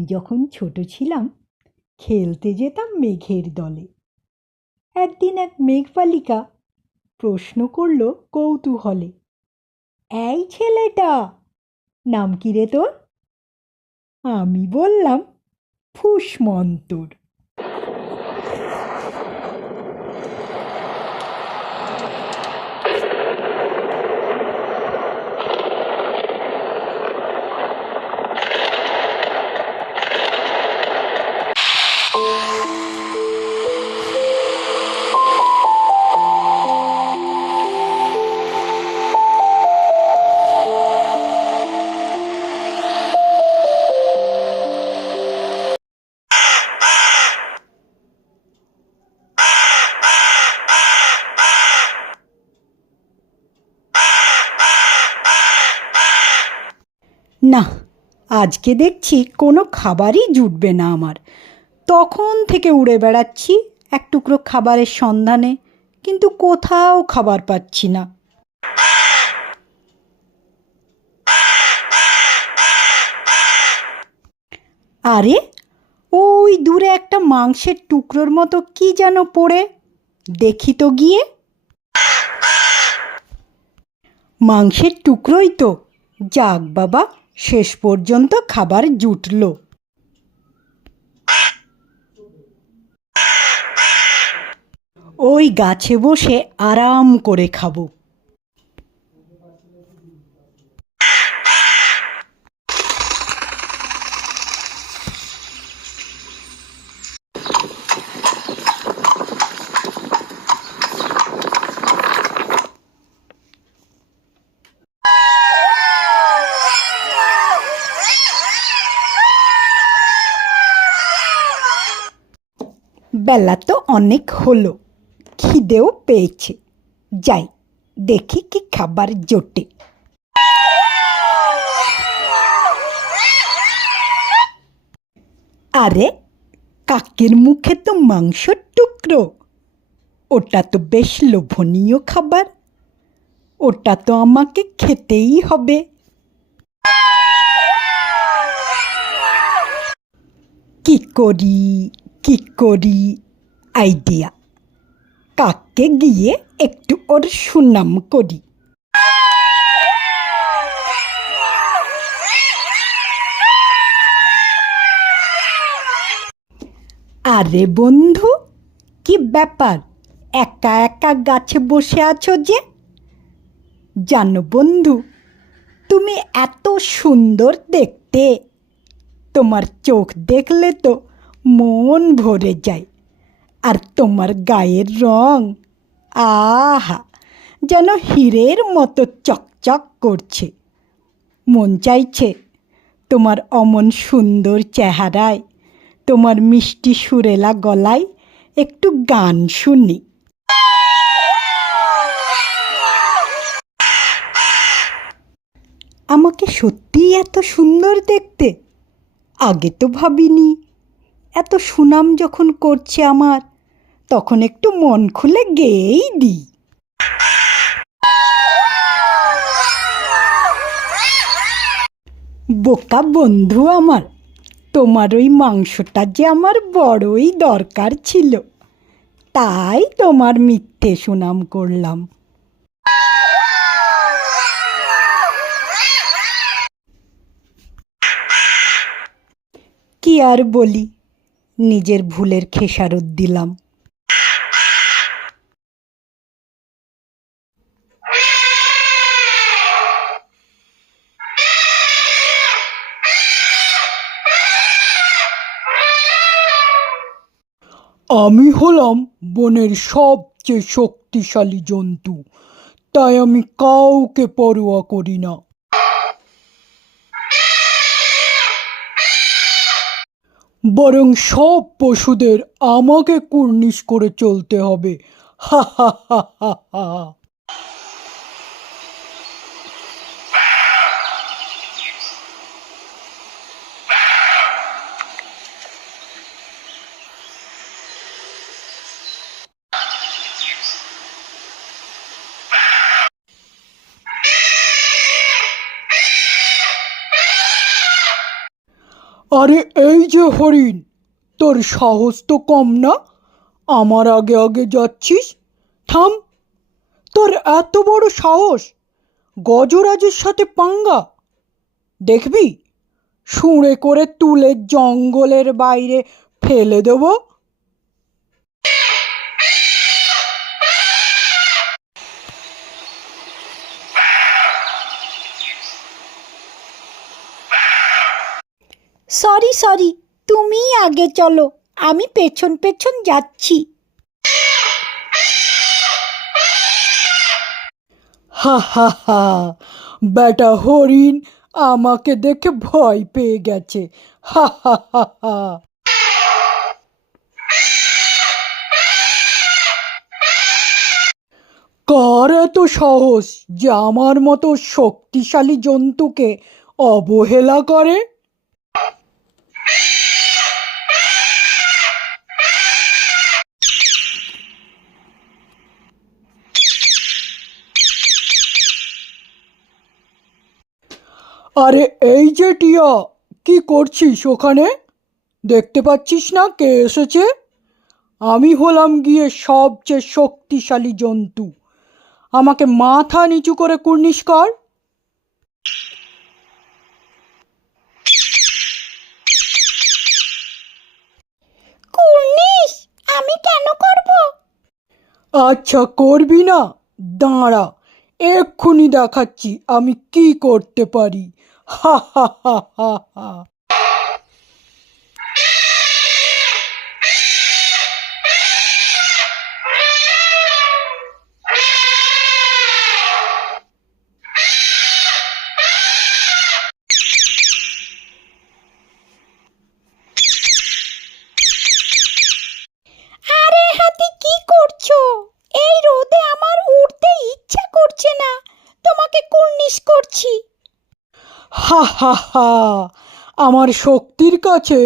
আমি যখন ছোট ছিলাম খেলতে যেতাম মেঘের দলে। একদিন এক মেঘবালিকা প্রশ্ন করল কৌতূহলে, এই ছেলেটা, নাম কি রে তোর? আমি বললাম, ফুসমন্তর। না, আজকে দেখছি কোনো খাবারই জুটবে না আমার। তখন থেকে উড়ে বেড়াচ্ছি এক টুকরো খাবারের সন্ধানে, কিন্তু কোথাও খাবার পাচ্ছি না। আরে, ওই দূরে একটা মাংসের টুকরোর মতো কি যেন পড়ে, দেখি তো গিয়ে। মাংসের টুকরোই তো। যাক বাবা, শেষ পর্যন্ত খাবার জুটল। ওই গাছে বসে আরাম করে খাবো। বেলা তো অনেক হলো, খিদেও পেয়েছে। যাই, দেখি কি খাবার জোটে। আরে, কাকের মুখে তো মাংসের টুকরো। ওটা তো বেশ লোভনীয় খাবার। ওটা তো আমাকে খেতেই হবে। কি করি আইডিয়া। কাককে গিয়ে একটু ওর সুনাম করি। আরে বন্ধু, কি ব্যাপার, একা একা গাছে বসে আছো যে? জানো বন্ধু, তুমি এত সুন্দর দেখতে। তোমার চোখ দেখলে তো মন ভরে যায়। আর তোমার গায়ের রং, আহা, যেন হীরের মতো চকচক করছে। মন চাইছে তোমার অমন সুন্দর চেহারায়, তোমার মিষ্টি সুরেলা গলায় একটু গান শুনি। আমাকে সত্যিই এত সুন্দর দেখতে? আগে তো ভাবিনি। এত সুনাম যখন করছে আমার, তখন একটু মন খুলে গেয়েই দিই। বোকা বন্ধু আমার, তোমার ওই মাংসটা যে আমার বড়ই দরকার ছিল, তাই তোমার মিথ্যে সুনাম করলাম। কি আর বলি, নিজের ভুলের খেসারত দিলাম। আমি হলাম বনের সবচেয়ে শক্তিশালী জন্তু, তাই আমি কাউকে পরোয়া করি না। বরং সব পশুদের আমাকে কুর্নিশ করে চলতে হবে। হা হা হা হা হা। আর আরে এই যে হরিণ, তোর সাহস তো কম না, আমার আগে আগে যাচ্ছিস। থাম, তোর এত বড় সাহস, গজরাজের সাথে পাঙ্গা! দেখবি শুঁড়ে করে তুলে জঙ্গলের বাইরে ফেলে দেব। সরি সরি, তুমিই আগে চলো, আমি পেছন পেছন যাচ্ছি। হা হা হা, বেটা হরিণ আমাকে দেখে ভয় পেয়ে গেছে। হা হা হা হা। কার এত সাহস যে আমার মতো শক্তিশালী জন্তুকে অবহেলা করে? আরে এই যে টিয়া, কি করছিস ওখানে? দেখতে পাচ্ছিস না কে এসেছে? আমি হলাম গিয়ে সবচেয়ে শক্তিশালী জন্তু। আমাকে মাথা নিচু করে কুর্নিশ কর। কুর্নিশ আমি কেন করব? আচ্ছা করবি না, দাঁড়া, এক্ষুনি দেখাচ্ছি আমি কি করতে পারি। হা হা হা হা হা। আরে হাতি, কি করছো? এই রোদে আমার উঠতে ইচ্ছা করছে না, তোমাকে কুর্নিশ করছি। হা হা হা, আমার শক্তির কাছে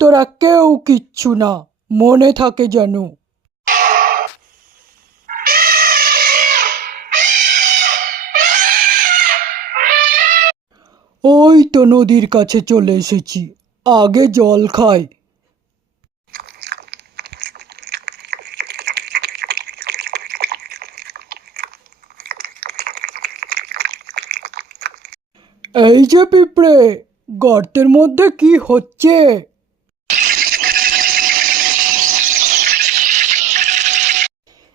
তোরা কেউ কিচ্ছু না, মনে থাকে যেন। ওই তো নদীর কাছে চলে এসেছি, আগে জল খাই। এই যে পিঁপড়ে, গর্তের মধ্যে কি হচ্ছে?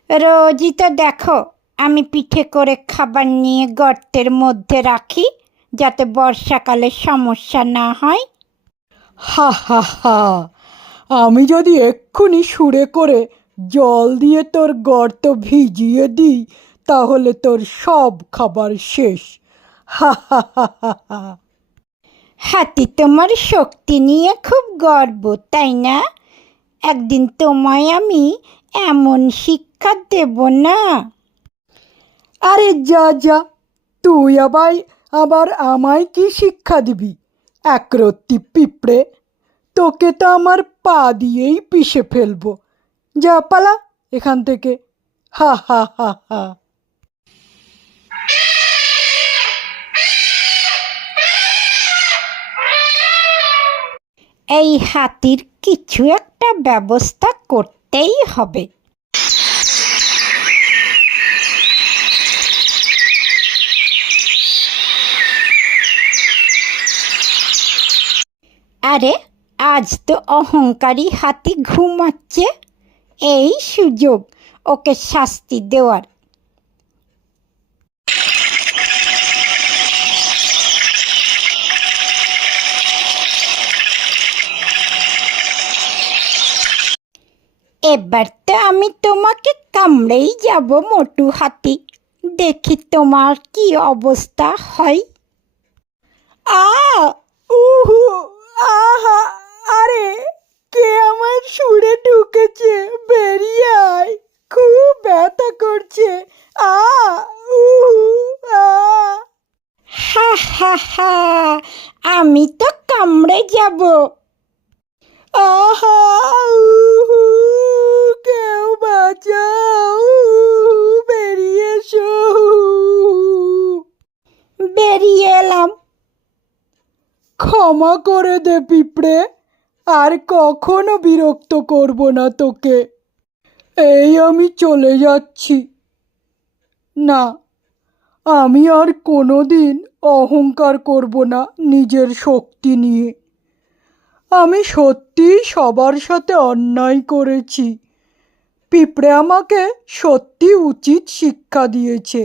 রোজই তো দেখো আমি পিঠে করে খাবার নিয়ে গর্তের মধ্যে রাখি, যাতে বর্ষাকালে সমস্যা না হয়। হা হা হা, আমি যদি এক্ষুনি সুরে করে জল দিয়ে তোর গর্ত ভিজিয়ে দিই, তাহলে তোর সব খাবার শেষ। হা হা হা হা হা। হাতি, তোমার শক্তি নিয়ে খুব গর্ব, তাই না? একদিন তোমায় আমি এমন শিক্ষা দেব না। আরে যা যা, তুই আবার আবার আমায় কি শিক্ষা দিবি? একরত্তি পিঁপড়ে, তোকে তো আমার পা দিয়েই পিষে ফেলবো। যা, পালা এখান থেকে। হা হা হা হা। এই হাতির কিছু একটা ব্যবস্থা করতেই হবে। আরে আজ তো অহংকারী হাতি ঘুমাচ্ছে, এই সুযোগ ওকে শাস্তি দেওয়ার। এবার তো আমি তোমাকে কামড়েই যাব মোটু হাতি, দেখি তোমার কি অবস্থা হয়। আ উহু, আহা, আরে কে আমার সুরে ঢুকেছে, বেরিয়ে আয়, খুব ব্যথা করছে। আ উহু, আ। হা হা হা, আমি তো কামড়ে যাব। আহা, উহু, কেউ বাঁচাও, উহু, বেরিয়ে এসো। বেরিয়ে এলাম। ক্ষমা করে দে পিঁপড়ে, আর কখনো বিরক্ত করব না তোকে। এই আমি চলে যাচ্ছি। না, আমি আর কোনোদিন অহংকার করব না নিজের শক্তি নিয়ে। আমি সত্যিই সবার সাথে অন্যায় করেছি। পিঁপড়ে আমাকে সত্যি উচিত শিক্ষা দিয়েছে।